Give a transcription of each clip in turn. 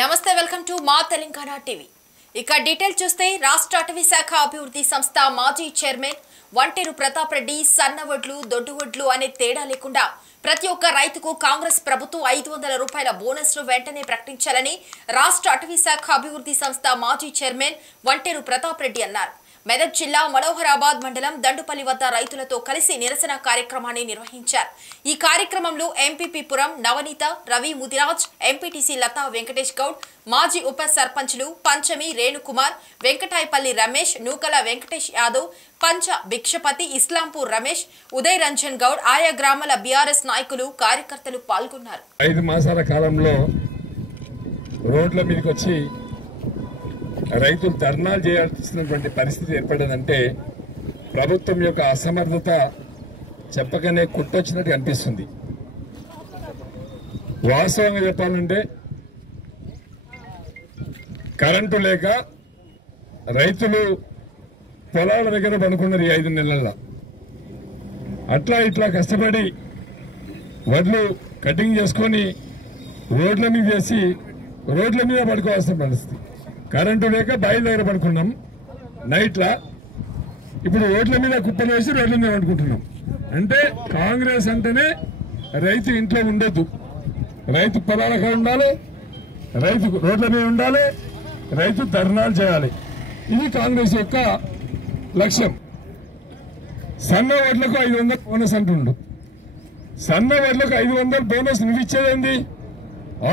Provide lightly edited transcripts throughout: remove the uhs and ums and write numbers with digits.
నమస్తే welcome to మా Telangana TV. ఇక డీటెయిల్ చూస్తే రాష్ట్ర అటవీ శాఖ అభివృద్ధి సంస్థ మాజీ చైర్మన్ వంటేరు ప్రతాప్ రెడ్డి సన్నవడ్లు దొడ్డువడ్లు అనే తేడా లేకుండా ప్రతి ఒక్క రైతుకు కాంగ్రెస్ ప్రభుత్వం 500 రూపాయల బోనస్ ను వెంటనే ప్రకటించాలని రాష్ట్ర అటవీ శాఖ అభివృద్ధి సంస్థ మాజీ చైర్మన్ వంటేరు ప్రతాప్ రెడ్డి అన్నారు। మెదక్ జిల్లా మనోహరాబాద్ మండలం దండుపల్లి వద్ద రైతులతో కలిసి నిరసన కార్యక్రమాన్ని నిర్వహించారు। ఈ కార్యక్రమంలో ఎంపీపీ పురం నవనీత రవి ముదిరాజ్ ఎంపీటీసీ లతా వెంకటేష్ గౌడ్ మాజీ ఉప సర్పంచ్లు పంచమి రేణుకుమార్ వెంకటాయపల్లి రమేష్ నూకల వెంకటేష్ యాదవ్ పంచ భిక్షపతి ఇస్లాంపూర్ రమేష్ ఉదయ్ రంజన్ గౌడ్ ఆయా గ్రామాల బీఆర్ఎస్ నాయకులు కార్యకర్తలు పాల్గొన్నారు। 5 మాసాల కాలంలో రోడ్ల మీదకి వచ్చి రైతులు ధర్నాలు చేయాల్సినటువంటి పరిస్థితి ఏర్పడిందంటే ప్రభుత్వం యొక్క అసమర్థత చెప్పగానే కుట్టొచ్చినట్టు అనిపిస్తుంది। వాస్తవంగా చెప్పాలంటే కరెంటు లేక రైతులు పొలాల దగ్గర పడుకున్నారు ఈ 5 నెలల్లో। అట్లా ఇట్లా కష్టపడి వడ్లు కటింగ్ చేసుకొని రోడ్ల మీద వేసి రోడ్ల మీద పడుకోవాల్సిన పరిస్థితి। కరెంటు లేక బాయిల దగ్గర పడుకున్నాం నైట్లా, ఇప్పుడు రోడ్ల మీద కుప్పలు వేసి రోడ్ల మీద పడుకుంటున్నాం। అంటే కాంగ్రెస్ అంటేనే రైతు ఇంట్లో ఉండొద్దు, రైతు పొలాలకు ఉండాలి, రైతు రోడ్ల మీద ఉండాలి, రైతు ధర్నాలు చేయాలి। ఇది కాంగ్రెస్ యొక్క లక్ష్యం। సన్న వడ్లకు 500 బోనస్ అంటుండు। సన్న వడ్లకు 500 బోనస్ నువ్వు ఇచ్చేదేంది?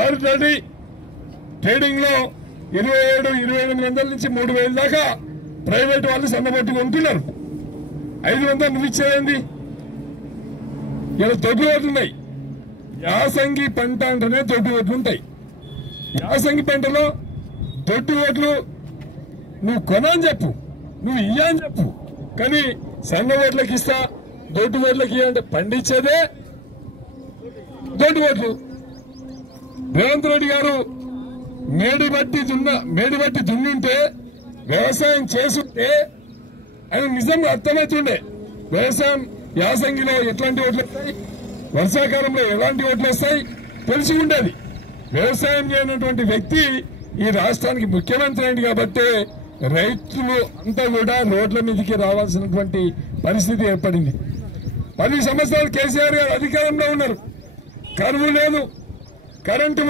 ఆల్రెడీ ట్రేడింగ్ లో 27-2800 నుంచి 3000 దాకా ప్రైవేట్ వాళ్ళు సన్నబట్టు కొంటున్నారు। 500 నువ్వు ఇచ్చేదేంది? ఇలా దొడ్డు ఓట్లు ఉన్నాయి। యాసంగి పంట అంటేనే దొడ్డు ఓట్లు ఉంటాయి। యాసంగి పంటలో దొడ్డు ఓట్లు నువ్వు కొనని చెప్పు, నువ్వు ఇయ్యని చెప్పు, కానీ సన్న ఓట్లకి ఇస్తా దొడ్డు ఓట్లకి ఇయ్యంటే పండించేదే దొడ్డు ఓట్లు। రేవంత్ రెడ్డి గారు మేడి బట్టి దున్నుంటే వ్యవసాయం చేసుంటే ఆయన నిజంగా అర్థమవుతుండే వ్యవసాయం యాసంగిలో ఎట్లాంటి ఓట్లు వస్తాయి, వర్షాకాలంలో ఎలాంటి ఓట్లు వస్తాయి తెలిసి ఉండేది। వ్యవసాయం చేయనటువంటి వ్యక్తి ఈ రాష్ట్రానికి ముఖ్యమంత్రి అయింది కాబట్టి రైతులు అంతా కూడా రోడ్ల మీదకి రావాల్సినటువంటి పరిస్థితి ఏర్పడింది। 10 సంవత్సరాలు కేసీఆర్ గారు అధికారంలో ఉన్నారు, కరువు లేదు, కరెంటు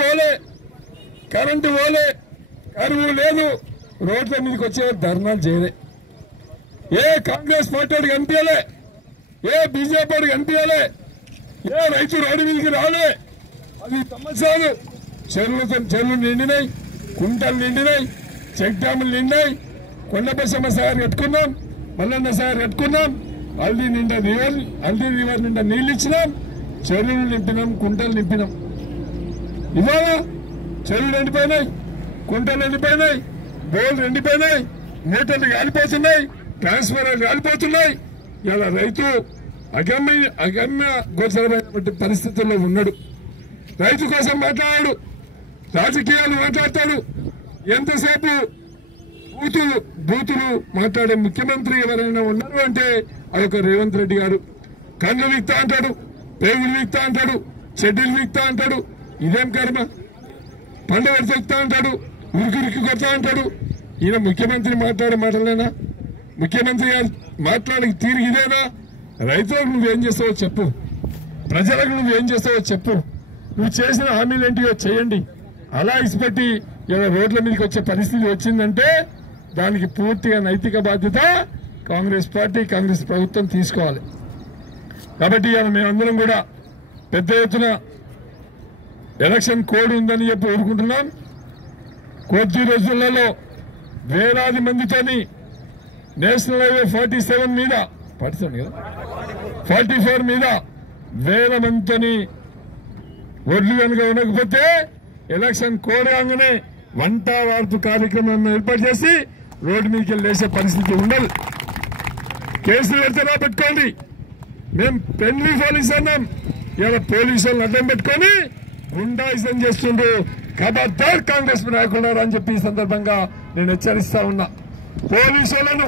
పోలే, కరువు లేదు, రోడ్ల మీదకి వచ్చేవారు ధర్నాలు చేయలే। ఏ కాంగ్రెస్ పార్టీ వాడికి అనిపించలే, ఏ బీజేపీ వాడికి అనిపించలే, ఏ రైతు రోడ్డు మీదకి రాలే। 10 సంవత్సరాలు చెరువులు నిండినాయి, కుంటలు నిండినాయి, చెక్ డ్యాములు నిండినాయి, కొండపశమ్మ సాగర్ కట్టుకున్నాం, మల్లన్న సాగర్ కట్టుకున్నాం, హల్దీ రివర్ నిండా నీళ్లు ఇచ్చినాం, చెరువులు నింపినాం, కుంటలు నింపినాం। ఇవాళ చెరువులు ఎండిపోయినాయి, కుంటలు ఎండిపోయినాయి, బోర్లు ఎండిపోయినాయి, మూటలు కాలిపోతున్నాయి, ట్రాన్స్ఫార్మర్లు కాలిపోతున్నాయి। ఇలా రైతు అగమ్య గోచరమైనటువంటి పరిస్థితుల్లో ఉన్నాడు। రైతు కోసం మాట్లాడాడు, రాజకీయాలు మాట్లాడతాడు, ఎంతసేపు బూతులు మాట్లాడే ముఖ్యమంత్రి ఎవరైనా ఉన్నారు అంటే అదొక రేవంత్ రెడ్డి గారు। కన్ను వీక్తా అంటాడు, పేగులు వీక్తా అంటాడు, చెడ్డీలు వీక్తా అంటాడు, ఇదేం కర్మ? పండుగ చెప్తా అంటాడు, ఉరికి కొడతా అంటాడు। ఈయన ముఖ్యమంత్రి మాట్లాడే మాటలేనా? ముఖ్యమంత్రి గారు మాట్లాడే తీరు ఇదేనా? రైతులకు నువ్వేం చేస్తావో చెప్పు, ప్రజలకు నువ్వేం చేస్తావో చెప్పు, నువ్వు చేసిన హామీలు ఏంటియో చేయండి। అలా ఇసిపెట్టి ఇలా రోడ్ల మీదకి వచ్చే పరిస్థితి వచ్చిందంటే దానికి పూర్తిగా నైతిక బాధ్యత కాంగ్రెస్ పార్టీ కాంగ్రెస్ ప్రభుత్వం తీసుకోవాలి। కాబట్టి ఇలా మేమందరం కూడా పెద్ద ఎత్తున ఎలక్షన్ కోడ్ ఉందని చెప్పి ఊరుకుంటున్నాం। కొద్ది రోజులలో వేలాది మందితోని నేషనల్ హైవే 47 మీద 44 మీద వేల మందితోని ఒడ్లు కనుక ఉండకపోతే ఎలక్షన్ కోడ్ కాగానే వంట వార్పు కార్యక్రమం ఏర్పాటు చేసి రోడ్డు మీదకి వెళ్ళేసే పరిస్థితి ఉండదు। కేసులు పెడితేనా పెట్టుకోండి, మేము పెన్లీ పోలీసు అన్నాం, ఇలా పోలీసులను అడ్డం పెట్టుకొని గుండాయిజం చేస్తుండ్రు, ఖబర్దార్ కాంగ్రెస్ నాయకులు అని చెప్పి ఈ సందర్భంగా నేను హెచ్చరిస్తా ఉన్నా। పోలీసులను